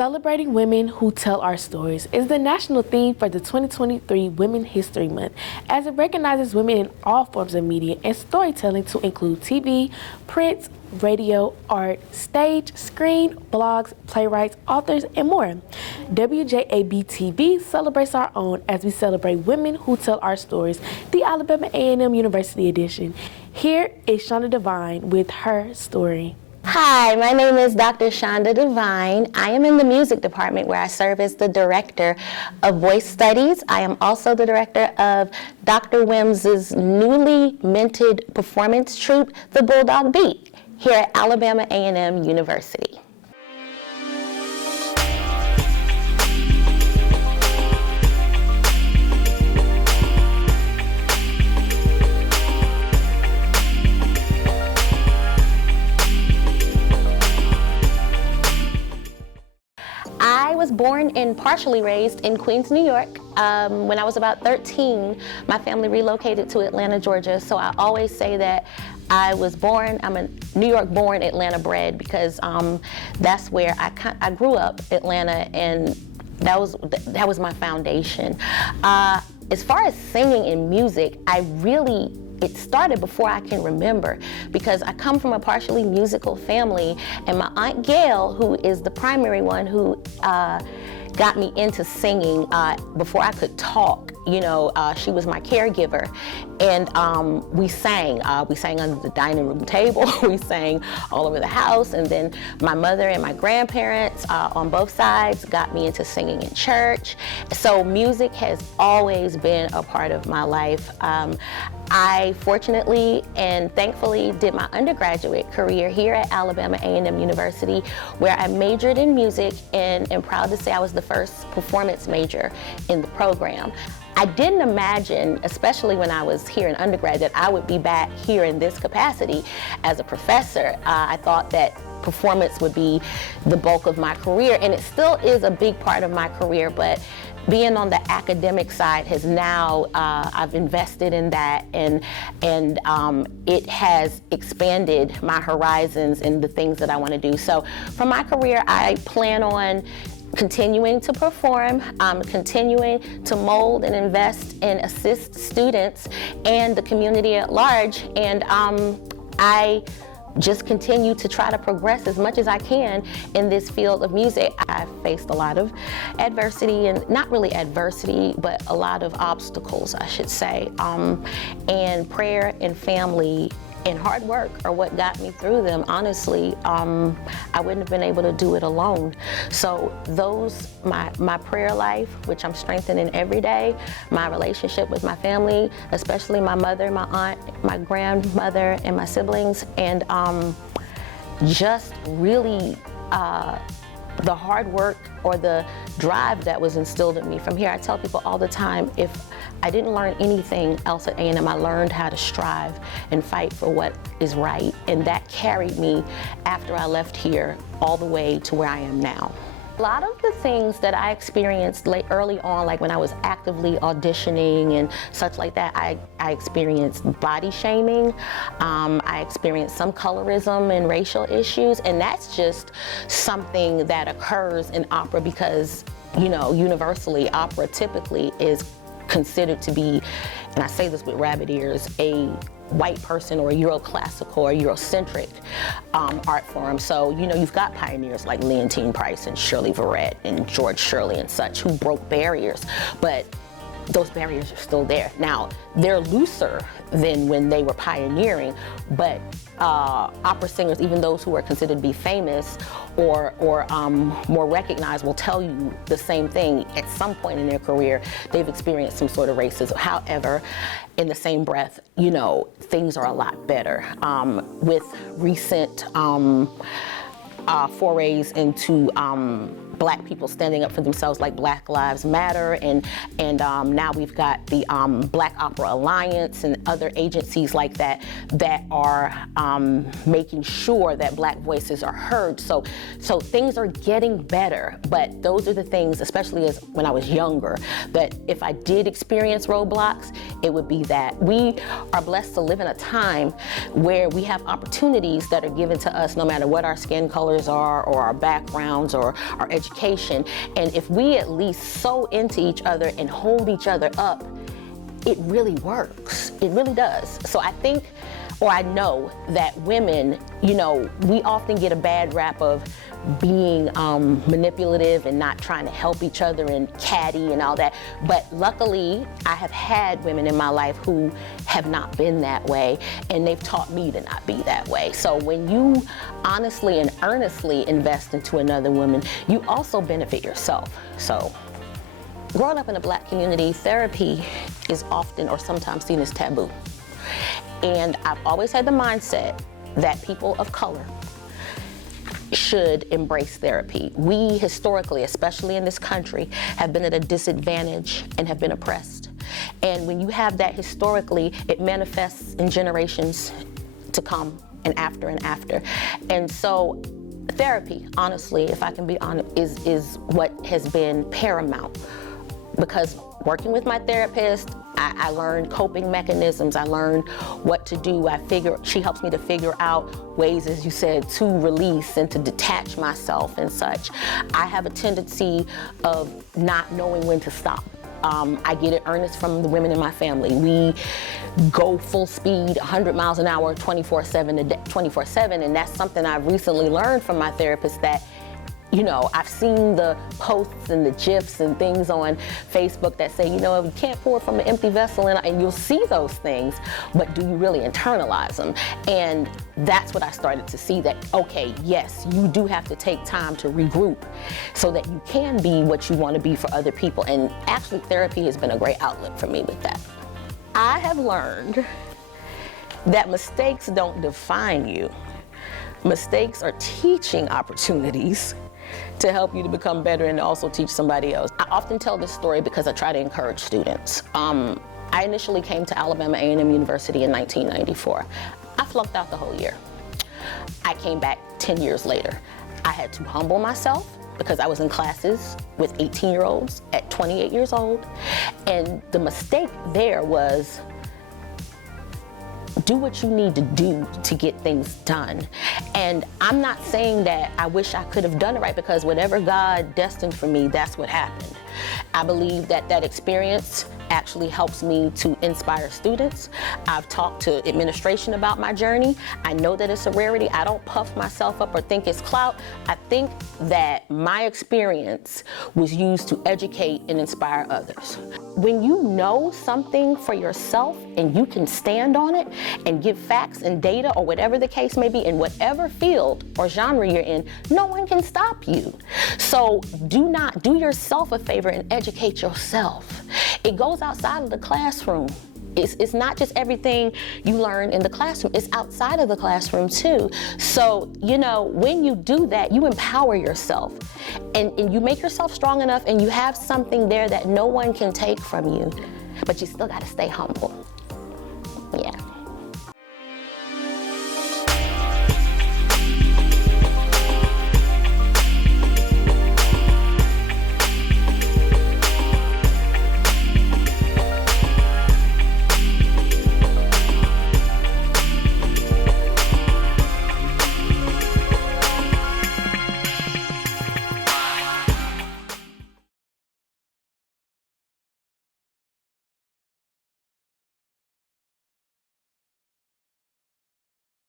Celebrating Women Who Tell Our Stories is the national theme for the 2023 Women History Month, as it recognizes women in all forms of media and storytelling to include TV, print, radio, art, stage, screen, blogs, playwrights, authors, and more. WJAB-TV celebrates our own as we celebrate women who tell our stories, the Alabama A&M University edition. Here is Shonda Devine with her story. Hi, my name is Dr. Shonda Devine. I am in the music department where I serve as the director of voice studies. I am also the director of Dr. Wims's newly minted performance troupe, the Bulldog Beat, here at Alabama A&M University. I was born and partially raised in Queens, New York. When I was about 13, my family relocated to Atlanta, Georgia. So I always say that I'm a New York born, Atlanta bred, because that's where I grew up, Atlanta, and that was my foundation. As far as singing and music, it started before I can remember, because I come from a partially musical family, and my Aunt Gail, who is the primary one who got me into singing before I could talk. She was my caregiver, and we sang under the dining room table. We sang all over the house, and then my mother and my grandparents on both sides got me into singing in church. So music has always been a part of my life. I fortunately and thankfully did my undergraduate career here at Alabama A&M University, where I majored in music, and am proud to say I was the first performance major in the program. I didn't imagine, especially when I was here in undergrad, that I would be back here in this capacity as a professor. I thought that performance would be the bulk of my career, and it still is a big part of my career, but being on the academic side has now, I've invested in that, and it has expanded my horizons and the things that I want to do. So for my career, I plan on continuing to perform, continuing to mold and invest and assist students and the community at large, and I just continue to try to progress as much as I can in this field of music. I've faced a lot of adversity, and not really adversity, but a lot of obstacles, I should say. And prayer and family and hard work are what got me through them. Honestly, I wouldn't have been able to do it alone. So my prayer life, which I'm strengthening every day, my relationship with my family, especially my mother, my aunt, my grandmother, and my siblings, and just really the hard work or the drive that was instilled in me from here. I tell people all the time, if I didn't learn anything else at A&M, I learned how to strive and fight for what is right, and that carried me after I left here all the way to where I am now. A lot of the things that I experienced early on, like when I was actively auditioning and such like that, I experienced body shaming. I experienced some colorism and racial issues, and that's just something that occurs in opera because, universally, opera typically is considered to be, and I say this with rabbit ears, a white person or Euroclassical or Eurocentric art form. So, you've got pioneers like Leontine Price and Shirley Verrett and George Shirley and such who broke barriers, but those barriers are still there. Now, they're looser than when they were pioneering, but opera singers, even those who are considered to be famous or more recognized, will tell you the same thing. At some point in their career, they've experienced some sort of racism. However, in the same breath, things are a lot better. With recent forays into Black people standing up for themselves, like Black Lives Matter, and now we've got the Black Opera Alliance and other agencies like that are making sure that Black voices are heard. So things are getting better, but those are the things, especially as when I was younger, that if I did experience roadblocks, it would be that. We are blessed to live in a time where we have opportunities that are given to us no matter what our skin colors are or our backgrounds or our education education. And if we at least sew into each other and hold each other up, it really works. It really does. So I think, or I know that women, you know, we often get a bad rap of being manipulative and not trying to help each other and catty and all that. But luckily, I have had women in my life who have not been that way, and they've taught me to not be that way. So when you honestly and earnestly invest into another woman, you also benefit yourself. So growing up in a Black community, therapy is often or sometimes seen as taboo. And I've always had the mindset that people of color should embrace therapy. We historically, especially in this country, have been at a disadvantage and have been oppressed. And when you have that historically, it manifests in generations to come and after and after. And so therapy, honestly, if I can be honest, is what has been paramount. Because working with my therapist, I learned coping mechanisms. I learned what to do. She helps me to figure out ways, as you said, to release and to detach myself and such. I have a tendency of not knowing when to stop. I get it earnest from the women in my family. We go full speed, 100 miles an hour, 24/7, and that's something I've recently learned from my therapist, that you know, I've seen the posts and the GIFs and things on Facebook that say, you know, you can't pour from an empty vessel, and you'll see those things, but do you really internalize them? And that's what I started to see, that, okay, yes, you do have to take time to regroup so that you can be what you want to be for other people. And actually, therapy has been a great outlet for me with that. I have learned that mistakes don't define you. Mistakes are teaching opportunities to help you to become better and also teach somebody else. I often tell this story because I try to encourage students. I initially came to Alabama A&M University in 1994. I flunked out the whole year. I came back 10 years later. I had to humble myself because I was in classes with 18-year-olds at 28 years old. And the mistake there was, do what you need to do to get things done. And I'm not saying that I wish I could have done it right, because whatever God destined for me, that's what happened. I believe that that experience actually helps me to inspire students. I've talked to administration about my journey. I know that it's a rarity. I don't puff myself up or think it's clout. I think that my experience was used to educate and inspire others. When you know something for yourself and you can stand on it and give facts and data or whatever the case may be in whatever field or genre you're in, no one can stop you. So do yourself a favor and educate yourself. It goes outside of the classroom. It's not just everything you learn in the classroom, it's outside of the classroom too. So, you know, when you do that, you empower yourself and you make yourself strong enough, and you have something there that no one can take from you, but you still gotta stay humble.